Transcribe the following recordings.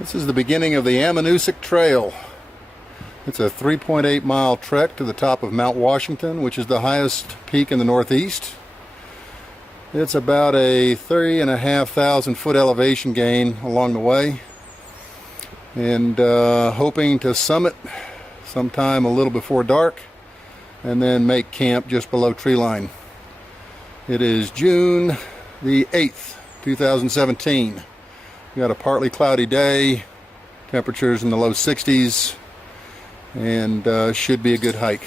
This is the beginning of the Ammonoosuc Trail. It's a 3.8 mile trek to the top of Mount Washington, which is the highest peak in the Northeast. It's about a 3,500 foot elevation gain along the way, and hoping to summit sometime a little before dark and then make camp just below treeline. It is June the 8th, 2017. We got a partly cloudy day, temperatures in the low 60s, and should be a good hike.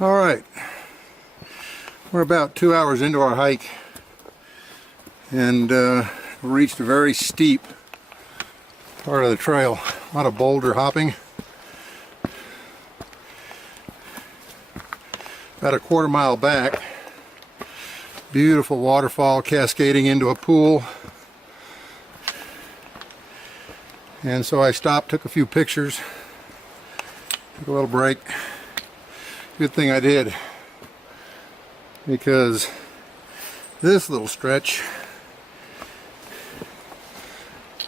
All right, we're about 2 hours into our hike, and reached a very steep part of the trail. A lot of boulder hopping. About a quarter mile back, beautiful waterfall cascading into a pool. And so I stopped, took a few pictures, took a little break. Good thing I did, because this little stretch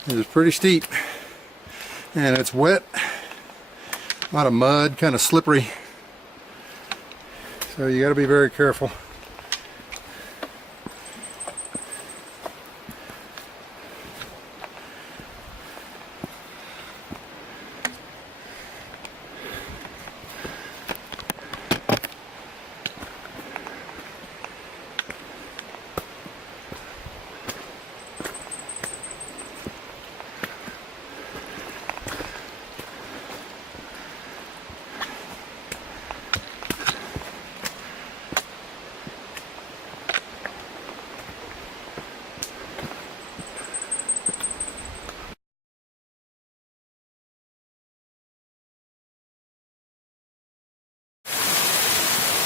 is pretty steep and it's wet, a lot of mud, kind of slippery, so you got to be very careful.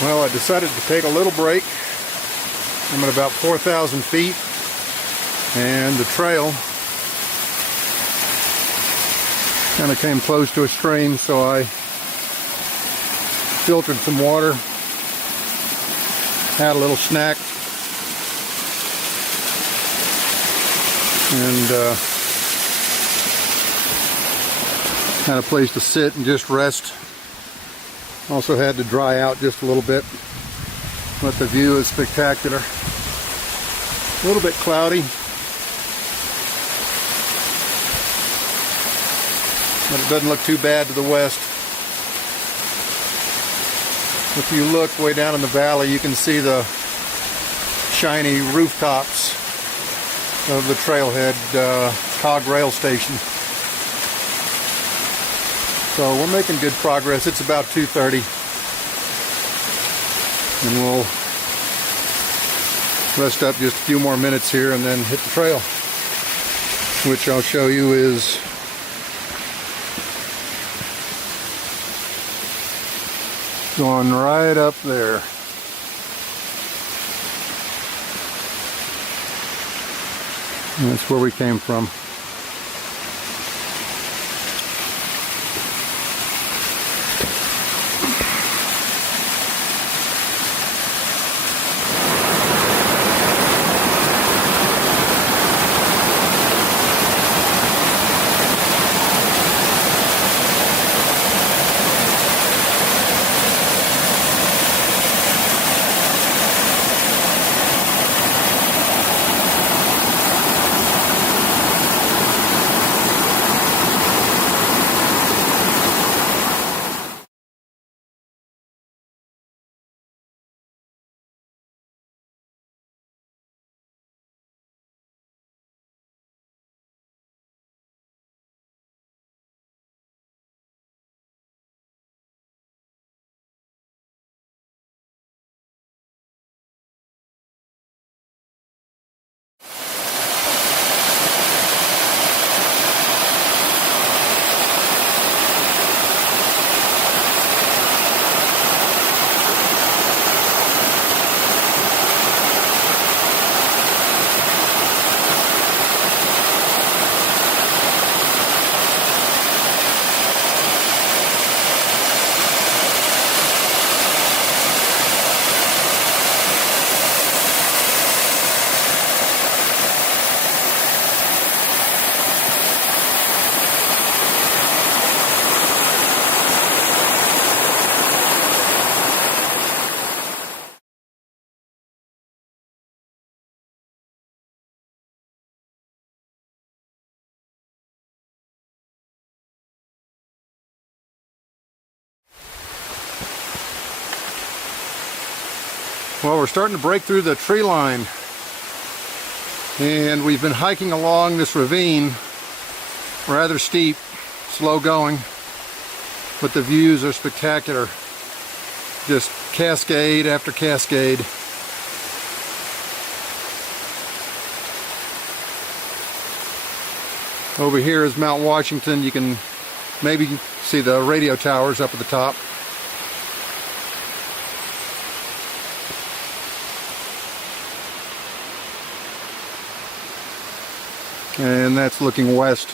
Well, I decided to take a little break. I'm at about 4,000 feet, and the trail kind of came close to a stream, so I filtered some water, had a little snack, and had a place to sit and just rest. Also had to dry out just a little bit, but the view is spectacular. A little bit cloudy, but it doesn't look too bad to the west. If you look way down in the valley, you can see the shiny rooftops of the trailhead cog rail station. So we're making good progress. It's about 2:30, and we'll rest up just a few more minutes here and then hit the trail, which I'll show you is going right up there. And that's where we came from. Well, we're starting to break through the tree line, and we've been hiking along this ravine, rather steep, slow going, but the views are spectacular. Just cascade after cascade. Over here is Mount Washington. You can maybe see the radio towers up at the top. And that's looking west.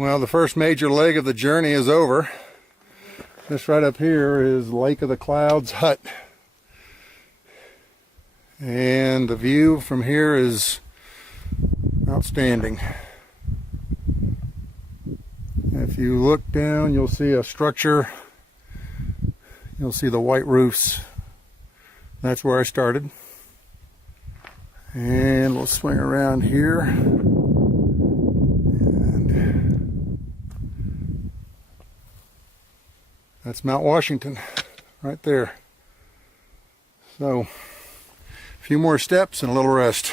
Well, the first major leg of the journey is over. This right up here is Lake of the Clouds Hut. And the view from here is outstanding. If you look down, you'll see a structure. You'll see the white roofs. That's where I started. And we'll swing around here. That's Mount Washington right there. So, a few more steps and a little rest.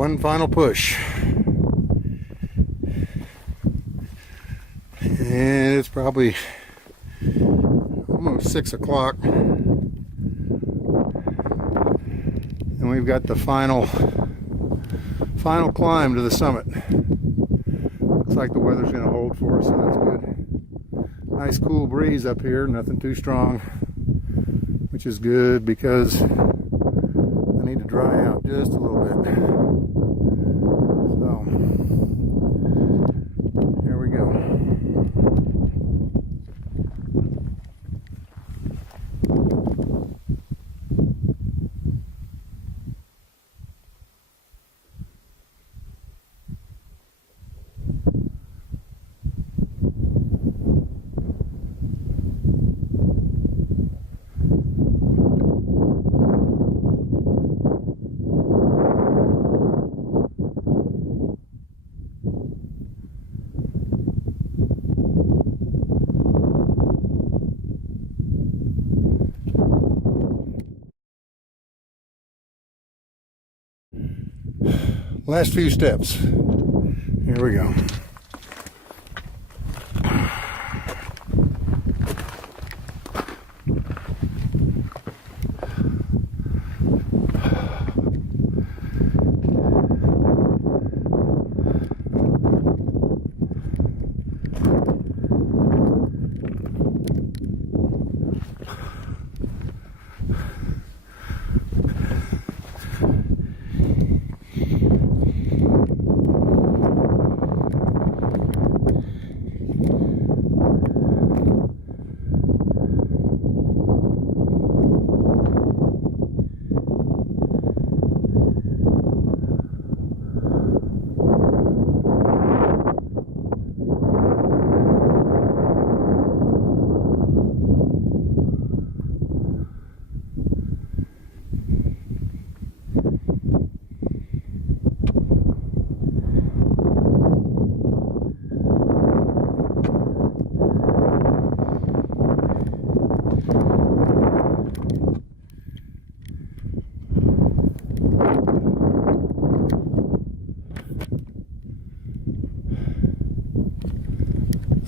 One final push. And it's probably almost 6 o'clock. And we've got the final climb to the summit. Looks like the weather's going to hold for us, so that's good. Nice cool breeze up here, nothing too strong, which is good because I need to dry out just a little bit. So, here we go. Last few steps. Here we go.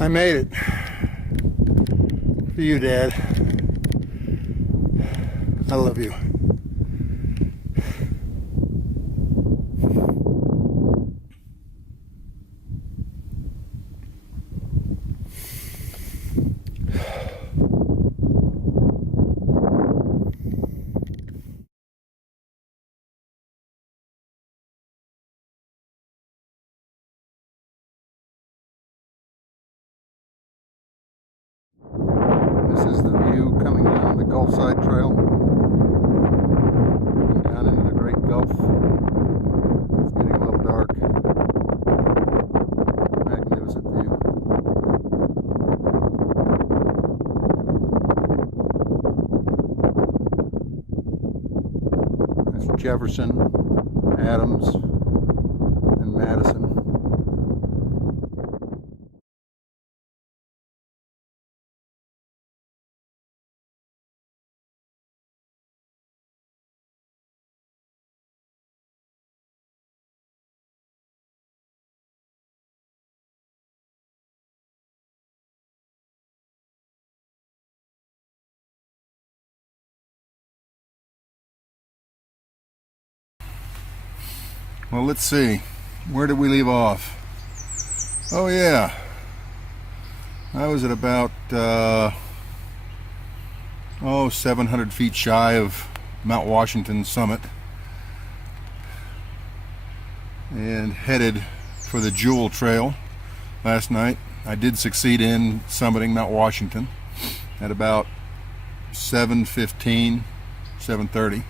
I made it. For you, Dad. I love you. This is the view coming down the Gulfside Trail, looking down into the Great Gulf. It's getting a little dark. Magnificent view. That's Jefferson, Adams, and Madison. Well, let's see. Where did we leave off? Oh yeah, I was at about 700 feet shy of Mount Washington summit and headed for the Jewell Trail last night. I did succeed in summiting Mount Washington at about 7:15, 7:30.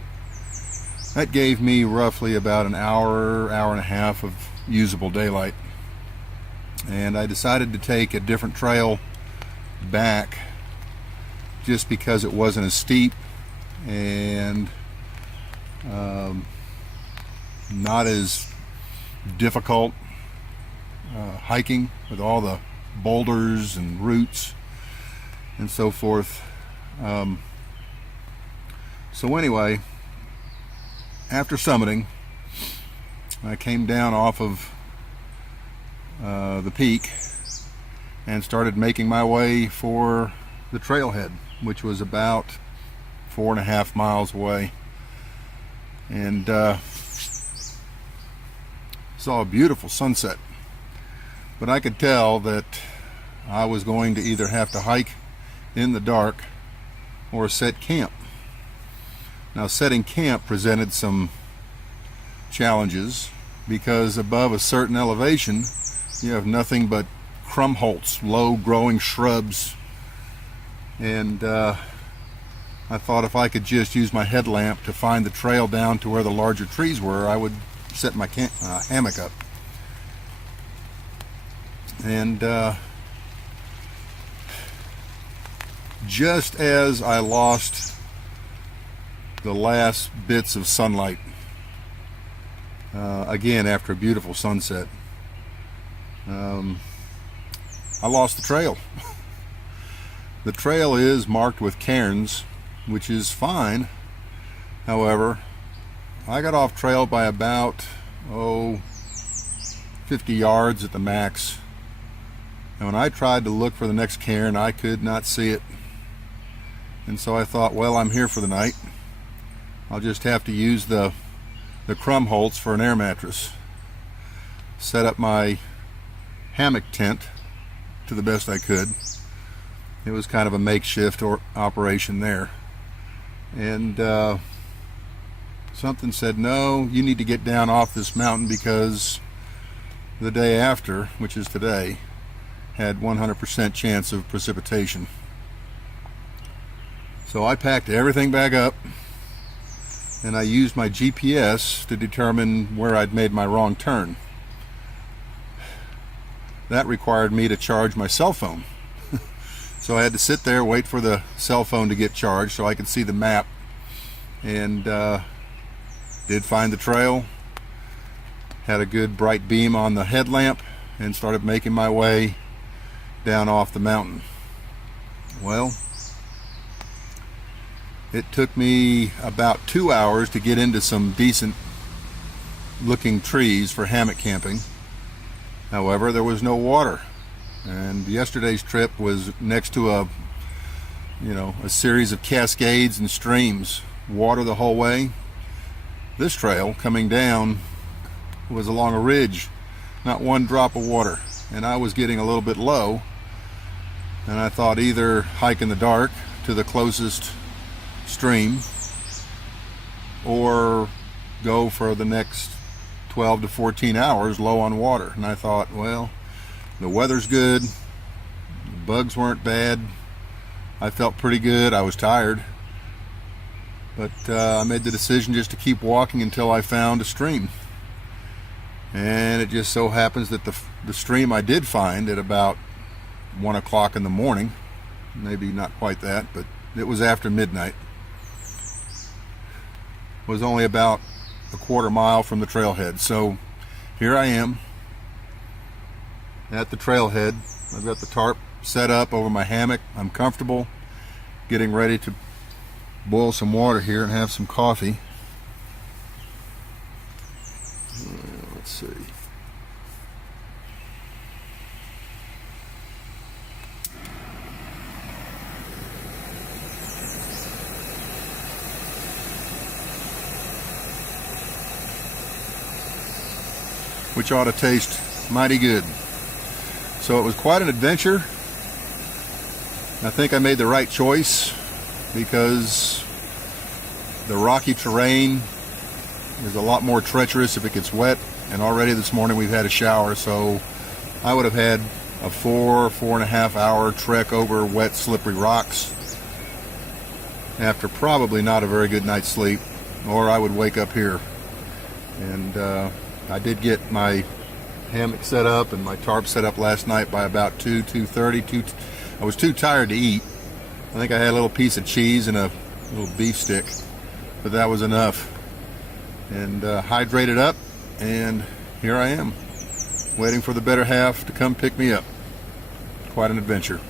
That gave me roughly about an hour and a half of usable daylight. And I decided to take a different trail back just because it wasn't as steep and not as difficult hiking with all the boulders and roots and so forth. So anyway, after summiting, I came down off of the peak and started making my way for the trailhead, which was about 4.5 miles away, and saw a beautiful sunset. But I could tell that I was going to either have to hike in the dark or set camp. Now, setting camp presented some challenges because above a certain elevation you have nothing but crumholts, low growing shrubs, and I thought if I could just use my headlamp to find the trail down to where the larger trees were, I would set my hammock up. And just as I lost the last bits of sunlight, again after a beautiful sunset, I lost the trail. The trail is marked with cairns, which is fine. However, I got off trail by about 50 yards at the max, and when I tried to look for the next cairn, I could not see it. And so I thought, well, I'm here for the night. I'll just have to use the crumholts for an air mattress. Set up my hammock tent to the best I could. It was kind of a makeshift operation there. And something said, no, you need to get down off this mountain because the day after, which is today, had 100% chance of precipitation. So I packed everything back up and I used my GPS to determine where I'd made my wrong turn. That required me to charge my cell phone. So I had to sit there, wait for the cell phone to get charged so I could see the map, and did find the trail, had a good bright beam on the headlamp, and started making my way down off the mountain. Well, it took me about 2 hours to get into some decent looking trees for hammock camping. However, there was no water, and yesterday's trip was next to a series of cascades and streams, water the whole way. This trail coming down was along a ridge, not one drop of water, and I was getting a little bit low, and I thought either hike in the dark to the closest stream or go for the next 12 to 14 hours low on water. And I thought, well, the weather's good, the bugs weren't bad, I felt pretty good, I was tired, but I made the decision just to keep walking until I found a stream. And it just so happens that the stream I did find at about 1 o'clock in the morning, maybe not quite that, but it was after midnight, was only about a quarter mile from the trailhead. So here I am at the trailhead. I've got the tarp set up over my hammock. I'm comfortable, getting ready to boil some water here and have some coffee. Let's see. Which ought to taste mighty good. So it was quite an adventure. I think I made the right choice because the rocky terrain is a lot more treacherous if it gets wet, and already this morning we've had a shower, so I would have had a 4.5 hour trek over wet, slippery rocks after probably not a very good night's sleep, or I would wake up here. And I did get my hammock set up and my tarp set up last night by about 2:30. I was too tired to eat. I think I had a little piece of cheese and a little beef stick, but that was enough. And hydrated up, and here I am, waiting for the better half to come pick me up. Quite an adventure.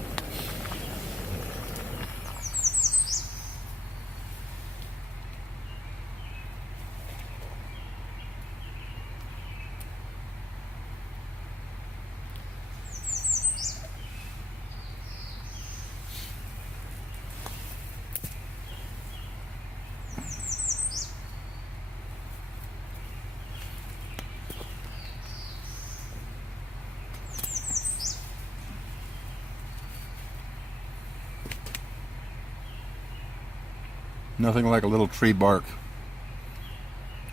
Nothing like a little tree bark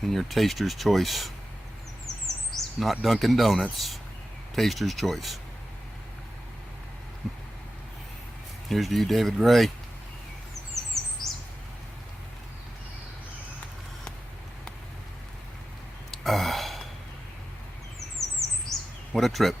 in your taster's choice. Not Dunkin' Donuts, taster's choice. Here's to you, David Gray. What a trip.